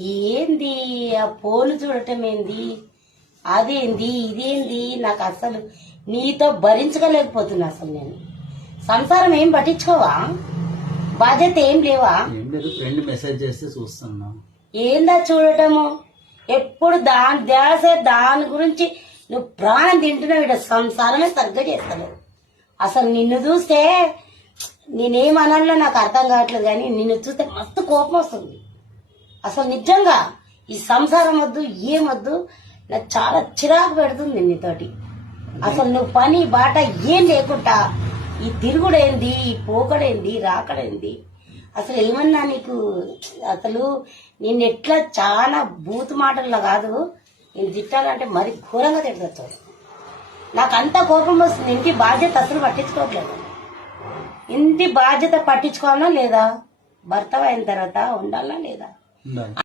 ఏంది ఆ ఫోన్ చూడటం ఏంది, అదేంది ఇదేంది, నాకు అసలు నీతో భరించగలేకపోతున్నా. అసలు నేను సంసారం ఏం పట్టించుకోవా, బాధ్యత ఏం లేవా? ఏం లేదు, ఫ్రెండ్ మెసేజ్ చేస్తే చూస్తున్నా. ఏందా చూడటము, ఎప్పుడు దాని ధ్యాస దాని గురించి. నువ్వు ప్రాణం తింటున్నావు, ఇక్కడ సంసారమే సరిగ్గా చేస్తలేవు. అసలు నిన్ను చూస్తే నేనేమనాలో నాకు అర్థం కావట్లేదు, కానీ నిన్ను చూస్తే మస్తు కోపం వస్తుంది. అసలు నిజంగా ఈ సంసారం వద్దు, ఏమొద్దు, నాకు చాలా చిరాకు పెడుతుంది నీతోటి. అసలు నువ్వు పని బాట ఏం లేకుండా ఈ తిరుగుడేంది, ఈ పోకడేంది, రాకడేంది, అసలు ఏమన్నా నీకు అసలు నేను ఎట్లా చాలా బూతు మాటల్లో కాదు, నేను తిట్టాలంటే మరి ఘోరంగా తిడతాడు. నాకు అంత కోపం వస్తుంది. ఇంటి బాధ్యత అసలు పట్టించుకోవట్లేదు. ఇంటి బాధ్యత పట్టించుకోవాలా లేదా? భర్త అయిన తర్వాత ఉండాలా లేదా?